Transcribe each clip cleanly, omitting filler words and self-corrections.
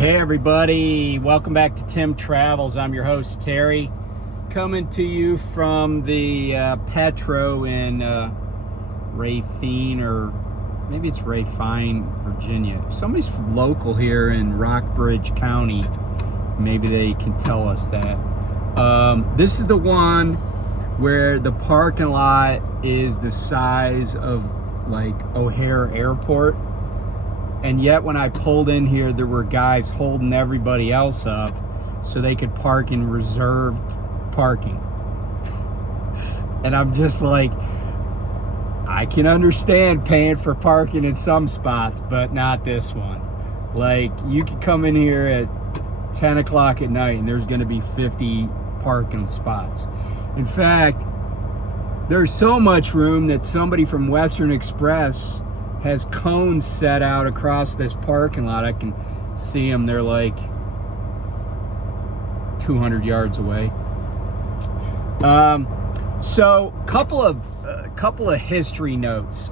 Hey everybody, welcome back to Tim Travels. I'm your host Terry, coming to you from the Petro in Rafine, or maybe it's Rafine, Virginia. If somebody's local here in Rockbridge County, maybe they can tell us that. This is the one where the parking lot is the size of like O'Hare Airport. And yet when I pulled in here, there were guys holding everybody else up so they could park in reserved parking. And I'm just like, I can understand paying for parking in some spots, but not this one. Like, you could come in here at 10 o'clock at night and there's gonna be 50 parking spots. In fact, there's so much room that somebody from Western Express has cones set out across this parking lot. I can see them. They're like 200 yards away. So couple of history notes.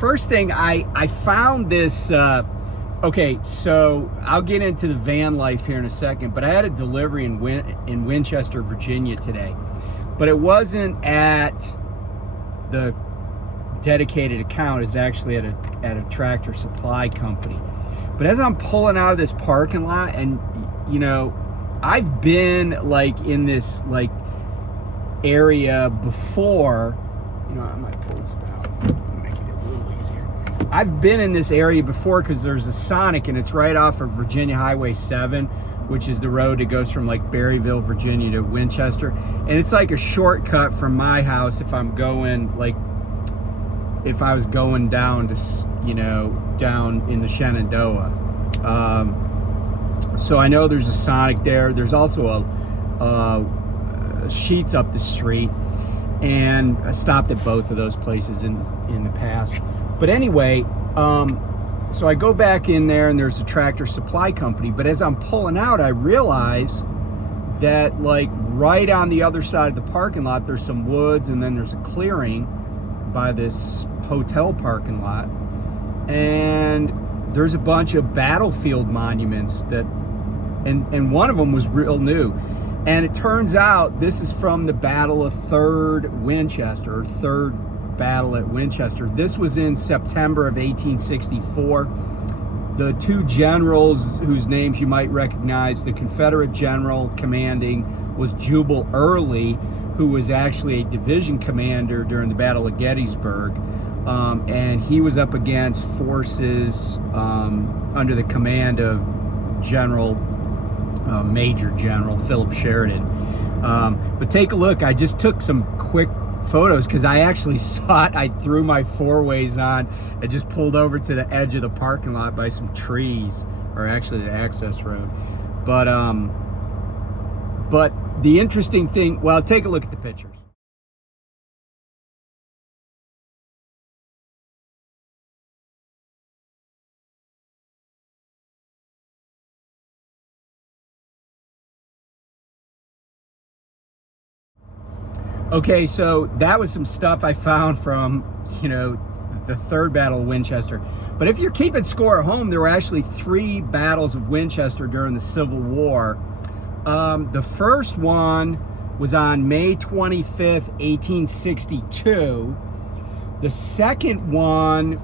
First thing, I found this. Okay, so I'll get into the van life here in a second, but I had a delivery in Winchester, Virginia today, but it wasn't at the dedicated account. Is actually at a tractor supply company. But as I'm pulling out of this parking lot, and you know, I've been like in this like area before. You know, I might pull this down, make it a little easier. I've been in this area before because there's a Sonic, and it's right off of Virginia Highway 7, which is the road that goes from like Berryville, Virginia to Winchester. And it's like a shortcut from my house if I'm going, like, if I was going down to, you know, down in the Shenandoah. So I know there's a Sonic there. There's also a Sheetz up the street. And I stopped at both of those places in the past. But anyway, so I go back in there and there's a tractor supply company, but as I'm pulling out, I realize that like right on the other side of the parking lot, there's some woods, and then there's a clearing by this hotel parking lot. And there's a bunch of battlefield monuments and one of them was real new. And it turns out this is from the Battle of Third Winchester, or Third Battle at Winchester. This was in September of 1864. The two generals whose names you might recognize, the Confederate general commanding was Jubal Early, who was actually a division commander during the Battle of Gettysburg. And he was up against forces under the command of Major General Philip Sheridan. But take a look. I just took some quick photos because I actually saw it. I threw my four-ways on and just pulled over to the edge of the parking lot by some trees, or actually the access road. But the interesting thing, well, take a look at the pictures. Okay, so that was some stuff I found from, you know, the Third Battle of Winchester. But if you're keeping score at home, there were actually 3 battles of Winchester during the Civil War. The first one was on May 25th, 1862. The second one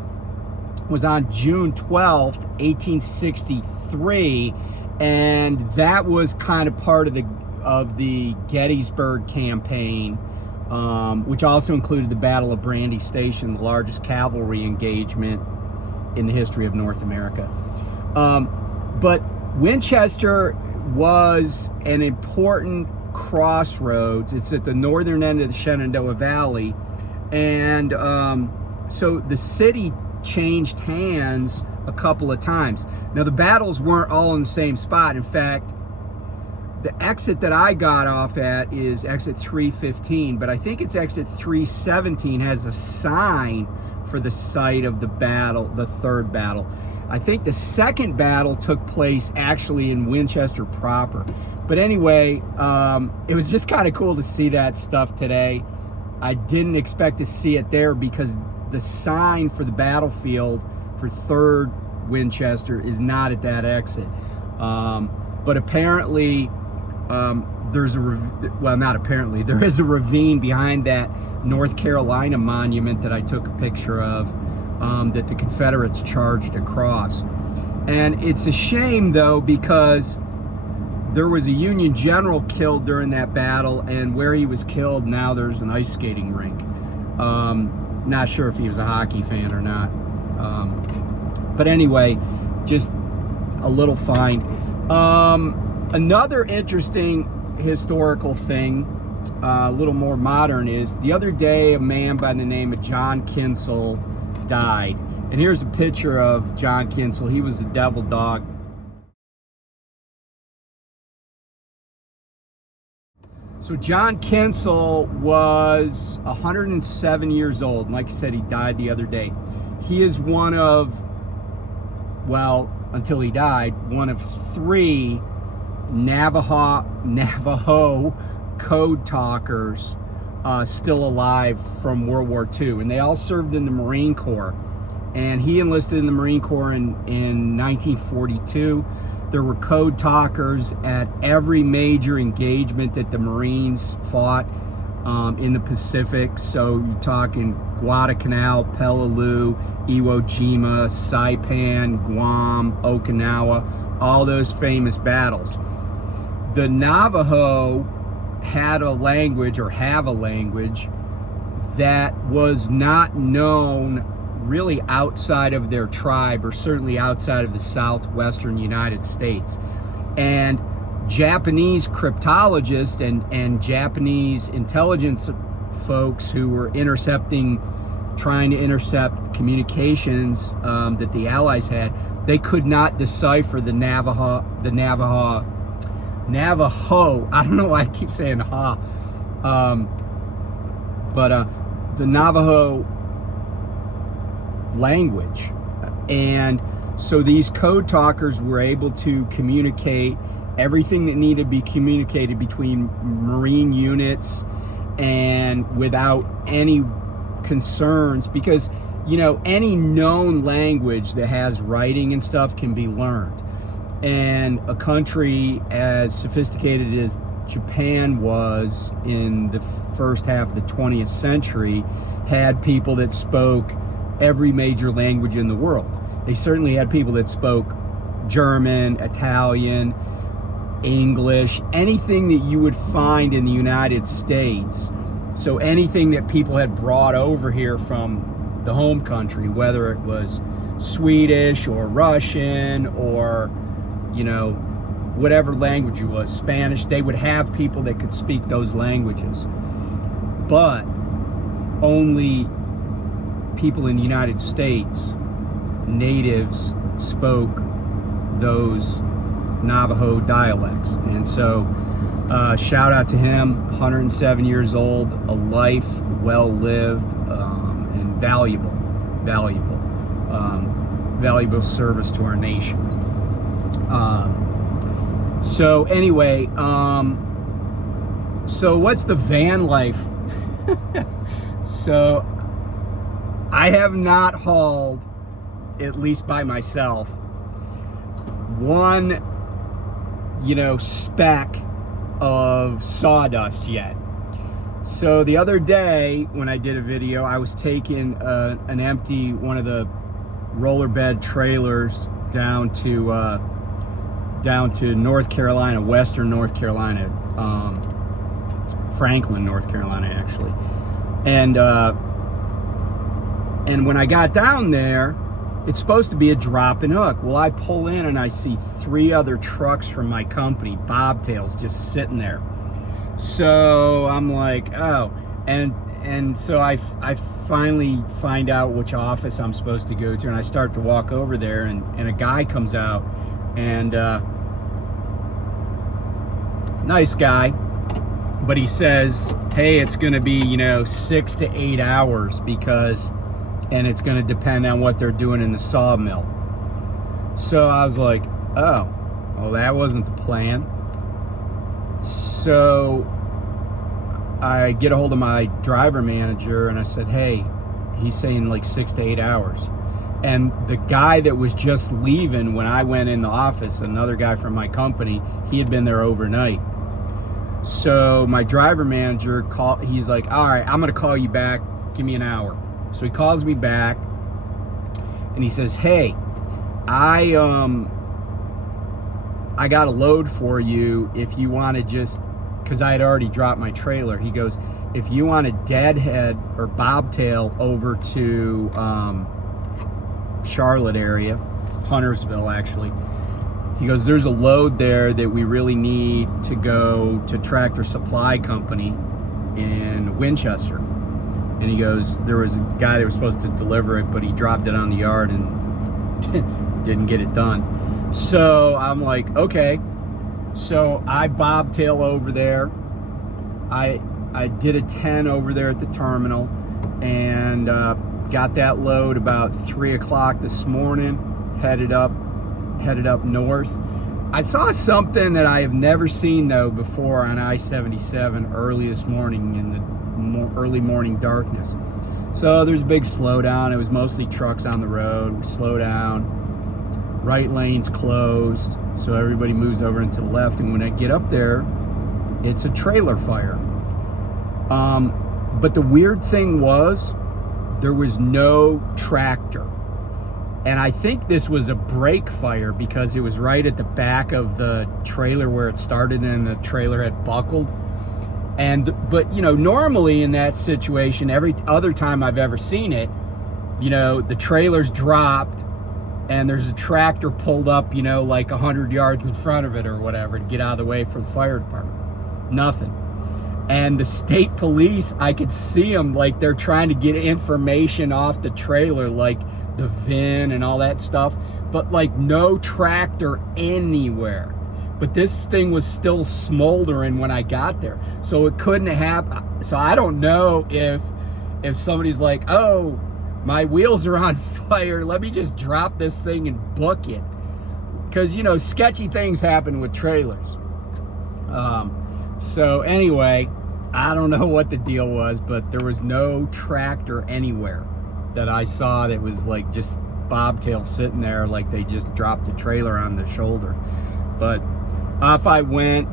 was on June 12th, 1863. And that was kind of part of the Gettysburg campaign, which also included the Battle of Brandy Station, the largest cavalry engagement in the history of North America. But Winchester was an important crossroads. It's at the northern end of the Shenandoah Valley. And so the city changed hands a couple of times. Now, the battles weren't all in the same spot. In fact, the exit that I got off at is exit 315, but I think it's exit 317 has a sign for the site of the battle, the third battle. I think the second battle took place actually in Winchester proper. But anyway, it was just kind of cool to see that stuff today. I didn't expect to see it there because the sign for the battlefield for 3rd Winchester is not at that exit. But apparently, there's not apparently, there is a ravine behind that North Carolina monument that I took a picture of, that the Confederates charged across. And it's a shame, though, because there was a Union general killed during that battle, and where he was killed, now there's an ice skating rink. Not sure if he was a hockey fan or not. But anyway, just a little find. Another interesting historical thing, a little more modern, is the other day a man by the name of John Kinsel died. And here's a picture of John Kinsel. He was the devil dog. So John Kinsel was 107 years old. And like I said, he died the other day. He is one of, well, until he died, one of 3 Navajo code talkers still alive from World War II. And they all served in the Marine Corps. And he enlisted in the Marine Corps in 1942. There were code talkers at every major engagement that the Marines fought in the Pacific. So you're talking Guadalcanal, Peleliu, Iwo Jima, Saipan, Guam, Okinawa, all those famous battles. The Navajo had a language, or have a language, that was not known really outside of their tribe, or certainly outside of the southwestern United States. And Japanese cryptologists and Japanese intelligence folks who were trying to intercept communications that the Allies had, they could not decipher the Navajo. I don't know why I keep saying ha. But the Navajo language. And so these code talkers were able to communicate everything that needed to be communicated between Marine units, and without any concerns, because, you know, any known language that has writing and stuff can be learned. And a country as sophisticated as Japan was in the first half of the 20th century had people that spoke every major language in the world. They certainly had people that spoke German, Italian, English, anything that you would find in the United States. So anything that people had brought over here from the home country, whether it was Swedish or Russian or, you know, whatever language it was, Spanish, they would have people that could speak those languages. But only people in the United States, natives, spoke those Navajo dialects. And so shout out to him, 107 years old, a life well lived, and valuable service to our nation. So anyway, so what's the van life? So I have not hauled, at least by myself, one, you know, speck of sawdust yet. So the other day when I did a video, I was taking one of the roller bed trailers down to North Carolina, western North Carolina, Franklin, North Carolina, actually. And when I got down there, it's supposed to be a drop and hook. Well, I pull in and I see 3 other trucks from my company, bobtails, just sitting there. So I'm like, oh, and so I finally find out which office I'm supposed to go to, and I start to walk over there, and a guy comes out, and nice guy, but he says, hey, it's going to be, you know, 6 to 8 hours and it's going to depend on what they're doing in the sawmill. So I was like, oh, well, that wasn't the plan. So I get a hold of my driver manager and I said, hey, he's saying like 6 to 8 hours. And the guy that was just leaving when I went in the office, another guy from my company, he had been there overnight. So my driver manager called, he's like, all right, I'm gonna call you back, give me an hour. So he calls me back and he says, hey, I got a load for you if you want to just, because I had already dropped my trailer. He goes, if you want to deadhead or bobtail over to Charlotte area, Huntersville actually, he goes, there's a load there that we really need to go to Tractor Supply Company in Winchester. And he goes, there was a guy that was supposed to deliver it, but he dropped it on the yard and didn't get it done. So I'm like, okay. So I bobtail over there. I did a 10 over there at the terminal and got that load about 3 o'clock this morning, headed up north. I saw something that I have never seen though before on I-77 early this morning in the early morning darkness. So there's a big slowdown. It was mostly trucks on the road. We slow down, right lane's closed, so everybody moves over into the left, and when I get up there, it's a trailer fire. But the weird thing was, there was no tractor. And I think this was a brake fire because it was right at the back of the trailer where it started and the trailer had buckled. But you know, normally in that situation, every other time I've ever seen it, you know, the trailer's dropped and there's a tractor pulled up, you know, like 100 yards in front of it or whatever to get out of the way for the fire department. Nothing. And the state police, I could see them like they're trying to get information off the trailer, like the VIN and all that stuff, but like no tractor anywhere. But this thing was still smoldering when I got there, so it couldn't happen. So I don't know if somebody's like, oh, my wheels are on fire, let me just drop this thing and book it, because you know, sketchy things happen with trailers. So anyway, I don't know what the deal was, but there was no tractor anywhere that I saw that was like just bobtail sitting there, like they just dropped a trailer on the shoulder. But off I went,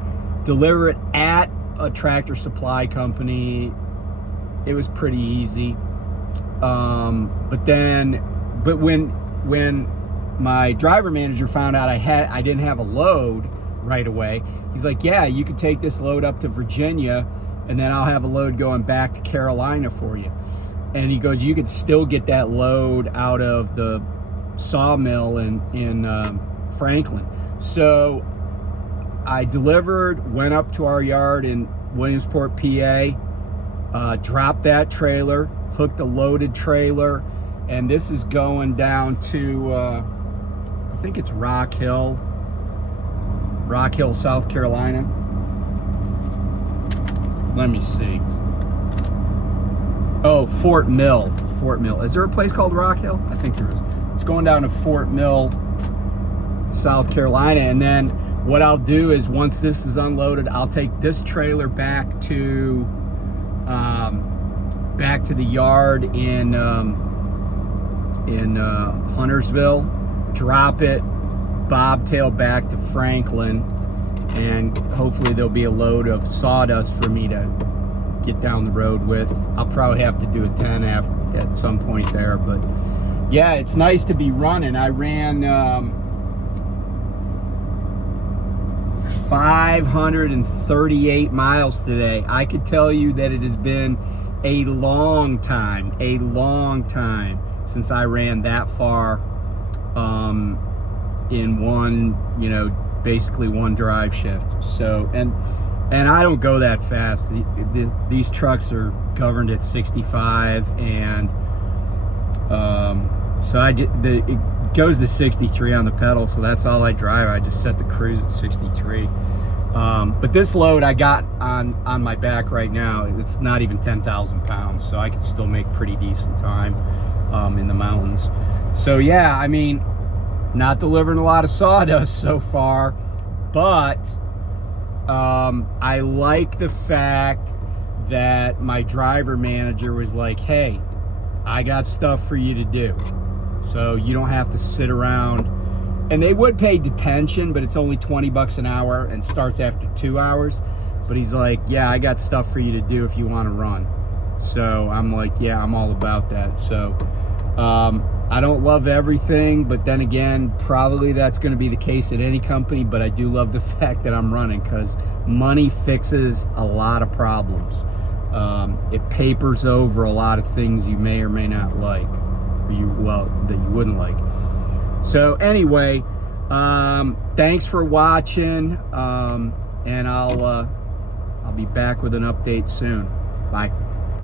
deliver it at a Tractor Supply Company. It was pretty easy. But when my driver manager found out I didn't have a load right away, he's like, yeah, you could take this load up to Virginia and then I'll have a load going back to Carolina for you. And he goes, you could still get that load out of the sawmill in Franklin. So I delivered, went up to our yard in Williamsport, PA, dropped that trailer, hooked a loaded trailer, and this is going down to, I think it's Rock Hill, South Carolina. Let me see. Oh, Fort Mill. Is there a place called Rock Hill? I think there is. It's going down to Fort Mill, South Carolina, and then what I'll do is once this is unloaded, I'll take this trailer back to the yard in Huntersville, drop it, bobtail back to Franklin, and hopefully there'll be a load of sawdust for me to get down the road with. I'll probably have to do a 10 at some point there, but yeah, it's nice to be running. I ran 538 miles today. I could tell you that it has been a long time since I ran that far in one, you know, basically one drive shift. So, and I don't go that fast. These trucks are governed at 65, and so it goes to 63 on the pedal, so that's all I drive. I just set the cruise at 63. But this load I got on my back right now, it's not even 10,000 pounds, so I can still make pretty decent time in the mountains. So yeah, I mean, not delivering a lot of sawdust so far, but I like the fact that my driver manager was like, hey, I got stuff for you to do. So you don't have to sit around. And they would pay detention, but it's only 20 bucks an hour and starts after 2 hours. But he's like, yeah, I got stuff for you to do if you want to run. So I'm like, yeah, I'm all about that. So I don't love everything, but then again, probably that's going to be the case at any company. But I do love the fact that I'm running, because money fixes a lot of problems. It papers over a lot of things you may or may not like, or that you wouldn't like. So anyway, thanks for watching, and I'll be back with an update soon. Bye.